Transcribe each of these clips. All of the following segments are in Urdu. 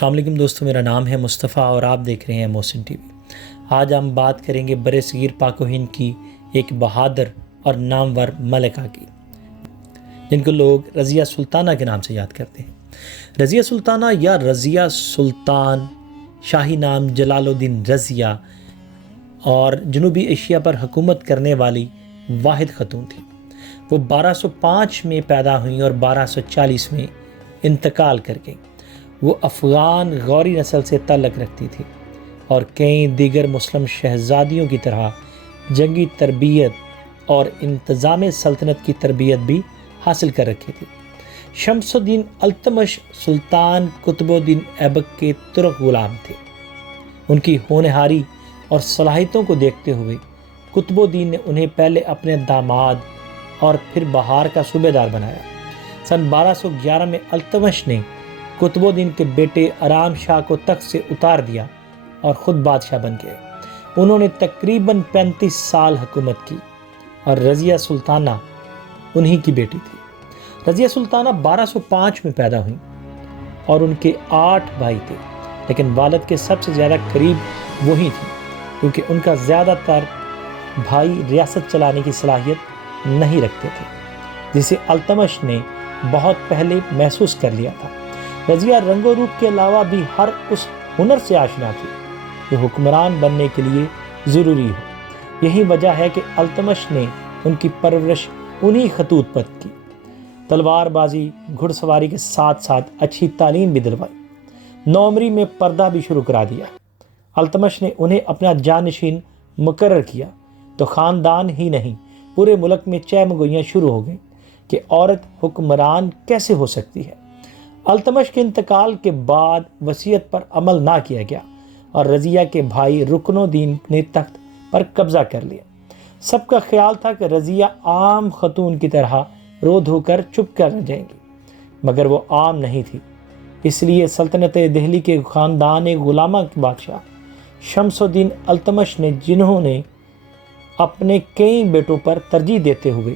السلام علیکم دوستو، میرا نام ہے مصطفیٰ اور آپ دیکھ رہے ہیں محسن ٹی وی۔ آج ہم بات کریں گے برصغیر پاک و ہند کی ایک بہادر اور نامور ملکہ کی، جن کو لوگ رضیہ سلطانہ کے نام سے یاد کرتے ہیں۔ رضیہ سلطانہ یا رضیہ سلطان شاہی نام جلال الدین رضیہ اور جنوبی ایشیا پر حکومت کرنے والی واحد خاتون تھی۔ وہ 1205 میں پیدا ہوئیں اور 1240 میں انتقال کر گئیں۔ وہ افغان غوری نسل سے تعلق رکھتی تھی اور کئی دیگر مسلم شہزادیوں کی طرح جنگی تربیت اور انتظام سلطنت کی تربیت بھی حاصل کر رکھی تھی۔ شمس الدین التمش سلطان قطب الدین ایبک کے ترک غلام تھے۔ ان کی ہونہاری اور صلاحیتوں کو دیکھتے ہوئے قطب الدین نے انہیں پہلے اپنے داماد اور پھر بہار کا صوبے دار بنایا۔ سن 1211 میں التمش نے قطب الدین کے بیٹے ارام شاہ کو تخت سے اتار دیا اور خود بادشاہ بن گئے۔ انہوں نے تقریباً 35 سال حکومت کی اور رضیہ سلطانہ انہی کی بیٹی تھی۔ رضیہ سلطانہ 1205 میں پیدا ہوئیں اور ان کے 8 بھائی تھے، لیکن والد کے سب سے زیادہ قریب وہی تھی، کیونکہ ان کا زیادہ تر بھائی ریاست چلانے کی صلاحیت نہیں رکھتے تھے، جسے التمش نے بہت پہلے محسوس کر لیا تھا۔ رضیہ رنگ و روپ کے علاوہ بھی ہر اس ہنر سے آشنا تھی جو حکمران بننے کے لیے ضروری ہو۔ یہی وجہ ہے کہ التمش نے ان کی پرورش انہی خطوط پر کی۔ تلوار بازی، گھڑ سواری کے ساتھ ساتھ اچھی تعلیم بھی دلوائی۔ 9 عمری میں پردہ بھی شروع کرا دیا۔ التمش نے انہیں اپنا جانشین مقرر کیا تو خاندان ہی نہیں، پورے ملک میں چہمگوئیاں شروع ہو گئیں کہ عورت حکمران کیسے ہو سکتی ہے۔ التمش کے انتقال کے بعد وصیت پر عمل نہ کیا گیا اور رضیہ کے بھائی رکن الدین نے تخت پر قبضہ کر لیا۔ سب کا خیال تھا کہ رضیہ عام خاتون کی طرح رو دھو کر چپ کر رہ جائیں گی، مگر وہ عام نہیں تھی۔ اس لیے سلطنت دہلی کے خاندان غلامہ کے بادشاہ شمس الدین التمش نے، جنہوں نے اپنے کئی بیٹوں پر ترجیح دیتے ہوئے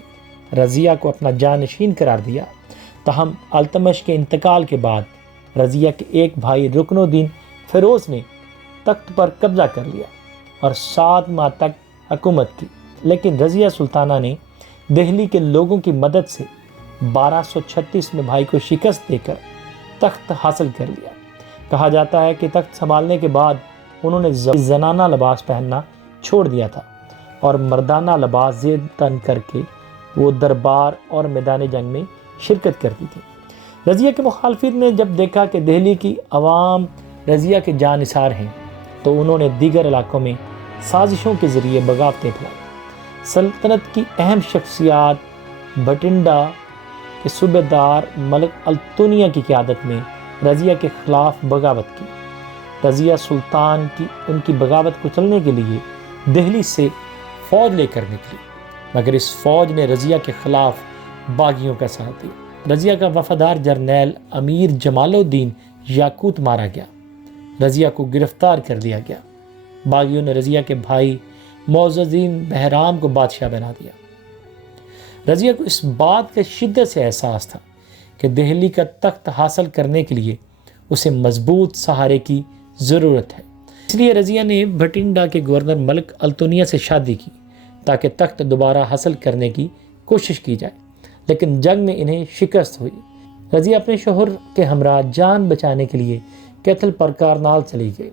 رضیہ کو اپنا جانشین قرار دیا۔ تاہم التمش کے انتقال کے بعد رضیہ کے ایک بھائی رکن الدین فیروز نے تخت پر قبضہ کر لیا اور 7 ماہ تک حکومت کی، لیکن رضیہ سلطانہ نے دہلی کے لوگوں کی مدد سے 1236 میں بھائی کو شکست دے کر تخت حاصل کر لیا۔ کہا جاتا ہے کہ تخت سنبھالنے کے بعد انہوں نے زنانہ لباس پہننا چھوڑ دیا تھا اور مردانہ لباس زیر تن کر کے وہ دربار اور میدان جنگ میں شرکت کرتی تھی۔ رضیہ کے مخالفین نے جب دیکھا کہ دہلی کی عوام رضیہ کے جانثار ہیں تو انہوں نے دیگر علاقوں میں سازشوں کے ذریعے بغاوتیں پھیلائیں۔ سلطنت کی اہم شخصیات بھٹنڈا کے صوبے دار ملک التونیا کی قیادت میں رضیہ کے خلاف بغاوت کی۔ رضیہ سلطان کی ان کی بغاوت کو چلنے کے لیے دہلی سے فوج لے کر نکلی، مگر اس فوج نے رضیہ کے خلاف باغیوں کا ساتھ دیا۔ رضیہ کا وفادار جرنیل امیر جمال الدین یاقوت مارا گیا۔ رضیہ کو گرفتار کر لیا گیا۔ باغیوں نے رضیہ کے بھائی معز الدین بہرام کو بادشاہ بنا دیا۔ رضیہ کو اس بات کا شدت سے احساس تھا کہ دہلی کا تخت حاصل کرنے کے لیے اسے مضبوط سہارے کی ضرورت ہے۔ اس لیے رضیہ نے بھٹنڈا کے گورنر ملک التونیا سے شادی کی تاکہ تخت دوبارہ حاصل کرنے کی کوشش کی جائے، لیکن جنگ میں انہیں شکست ہوئی۔ رضیہ اپنے شوہر کے ہمراہ جان بچانے کے لیے کیتھل پر کارنال چلی گئی،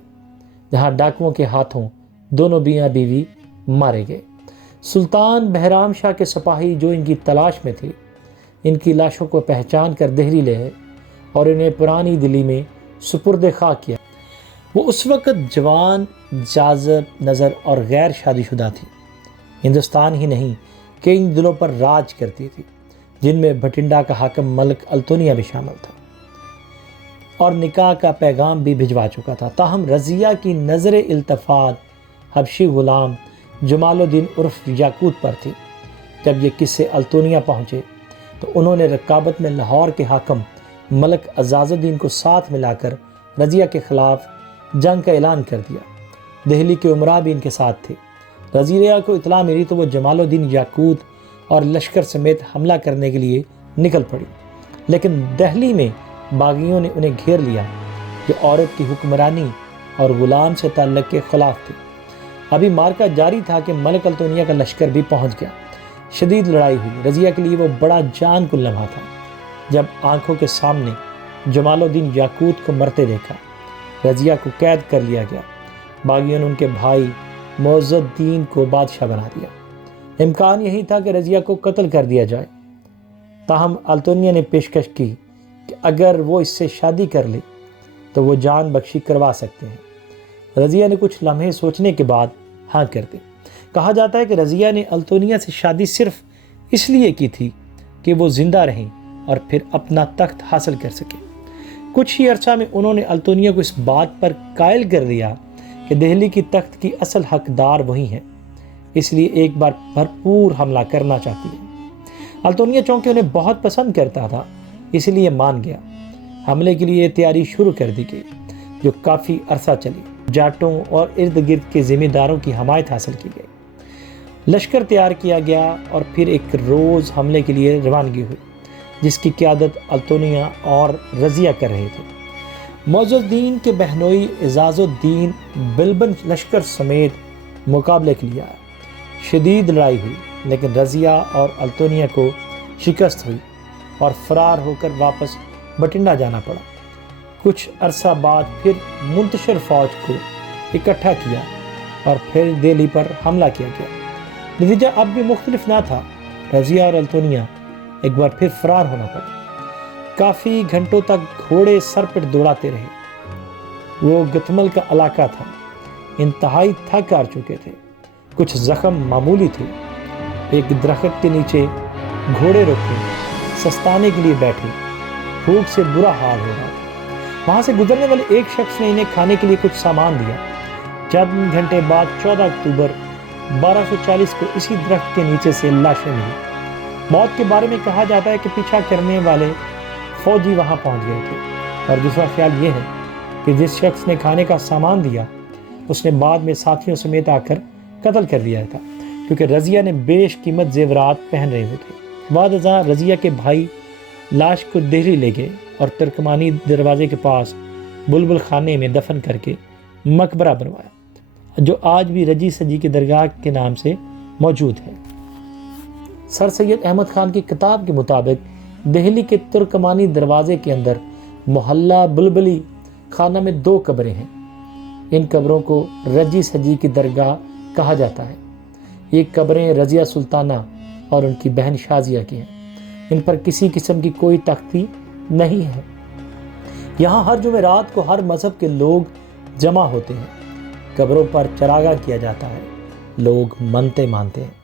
جہاں ڈاکوؤں کے ہاتھوں دونوں میاں بیوی مارے گئے۔ سلطان بہرام شاہ کے سپاہی جو ان کی تلاش میں تھے، ان کی لاشوں کو پہچان کر دہلی لے آئے اور انہیں پرانی دلی میں سپرد خاک کیا۔ وہ اس وقت جوان، جاذب نظر اور غیر شادی شدہ تھی۔ ہندوستان ہی نہیں، کئی دلوں پر راج کرتی تھی، جن میں بھٹنڈا کا حاکم ملک التونیا بھی شامل تھا اور نکاح کا پیغام بھی بھجوا چکا تھا۔ تاہم رضیہ کی نظر التفات حبشی غلام جمال الدین عرف یاقوت پر تھی۔ جب یہ قصے التونیا پہنچے تو انہوں نے رکابت میں لاہور کے حاکم ملک اعزاز الدین کو ساتھ ملا کر رضیہ کے خلاف جنگ کا اعلان کر دیا۔ دہلی کے امراء بھی ان کے ساتھ تھے۔ رضیہ کو اطلاع ملی تو وہ جمال الدین یاقوت اور لشکر سمیت حملہ کرنے کے لیے نکل پڑی، لیکن دہلی میں باغیوں نے انہیں گھیر لیا جو عورت کی حکمرانی اور غلام سے تعلق کے خلاف تھی۔ ابھی مارکا جاری تھا کہ ملک التونیا کا لشکر بھی پہنچ گیا۔ شدید لڑائی ہوئی۔ رضیہ کے لیے وہ بڑا جان کو لمحہ تھا جب آنکھوں کے سامنے جمال الدین یاقوت کو مرتے دیکھا۔ رضیہ کو قید کر لیا گیا۔ باغیوں نے ان کے بھائی معز الدین کو بادشاہ بنا دیا۔ امکان یہی تھا کہ رضیہ کو قتل کر دیا جائے، تاہم التونیا نے پیشکش کی کہ اگر وہ اس سے شادی کر لے تو وہ جان بخشی کروا سکتے ہیں۔ رضیہ نے کچھ لمحے سوچنے کے بعد ہاں کر دی۔ کہا جاتا ہے کہ رضیہ نے التونیا سے شادی صرف اس لیے کی تھی کہ وہ زندہ رہیں اور پھر اپنا تخت حاصل کر سکے۔ کچھ ہی عرصہ میں انہوں نے التونیا کو اس بات پر قائل کر دیا کہ دہلی کی تخت کی اصل حقدار وہی ہیں، اس لیے ایک بار بھرپور حملہ کرنا چاہتی ہے۔ التونیا چونکہ انہیں بہت پسند کرتا تھا اس لیے مان گیا۔ حملے کے لیے تیاری شروع کر دی گئی جو کافی عرصہ چلی۔ جاٹوں اور ارد گرد کے ذمہ داروں کی حمایت حاصل کی گئی۔ لشکر تیار کیا گیا اور پھر ایک روز حملے کے لیے روانگی ہوئی جس کی قیادت التونیا اور رضیہ کر رہے تھے۔ معز الدین کے بہنوئی اعزاز الدین بلبن لشکر سمیت مقابلے کے لیے آیا۔ شدید لڑائی ہوئی لیکن رضیہ اور التونیا کو شکست ہوئی اور فرار ہو کر واپس بٹنڈا جانا پڑا۔ کچھ عرصہ بعد پھر منتشر فوج کو اکٹھا کیا اور پھر دہلی پر حملہ کیا گیا۔ نتیجہ اب بھی مختلف نہ تھا۔ رضیہ اور التونیا ایک بار پھر فرار ہونا پڑا۔ کافی گھنٹوں تک گھوڑے سر پر دوڑاتے رہے۔ وہ گتمل کا علاقہ تھا۔ انتہائی تھک ہار چکے تھے۔ کچھ زخم معمولی تھے۔ ایک درخت کے نیچے گھوڑے روکے سستانے کے لیے بیٹھے۔ بھوک سے برا حال ہو رہا تھا۔ وہاں سے گزرنے والے ایک شخص نے انہیں کھانے کے لیے کچھ سامان دیا۔ چند گھنٹے بعد 14 اکتوبر 1240 کو اسی درخت کے نیچے سے لاشیں ملی۔ موت کے بارے میں کہا جاتا ہے کہ پیچھا کرنے والے فوجی وہاں پہنچ گئے تھے، اور دوسرا خیال یہ ہے کہ جس شخص نے کھانے کا سامان دیا اس نے بعد میں ساتھیوں سمیت آ کر قتل کر دیا تھا، کیونکہ رضیہ نے بیش قیمت زیورات پہن رہے ہوئے تھے۔ بعد ازاں رضیہ کے بھائی لاش کو دہلی لے گئے اور ترکمانی دروازے کے پاس بلبل خانے میں دفن کر کے مقبرہ بنوایا، جو آج بھی رجی سجی کی درگاہ کے نام سے موجود ہے۔ سر سید احمد خان کی کتاب کے مطابق دہلی کے ترکمانی دروازے کے اندر محلہ بلبلی خانہ میں 2 قبریں ہیں۔ ان قبروں کو رجی سجی کی درگاہ کہا جاتا ہے۔ یہ قبریں رضیہ سلطانہ اور ان کی بہن شازیہ کی ہیں۔ ان پر کسی قسم کی کوئی تختی نہیں ہے۔ یہاں ہر جمعرات کو ہر مذہب کے لوگ جمع ہوتے ہیں۔ قبروں پر چراغاں کیا جاتا ہے۔ لوگ منتیں مانتے ہیں۔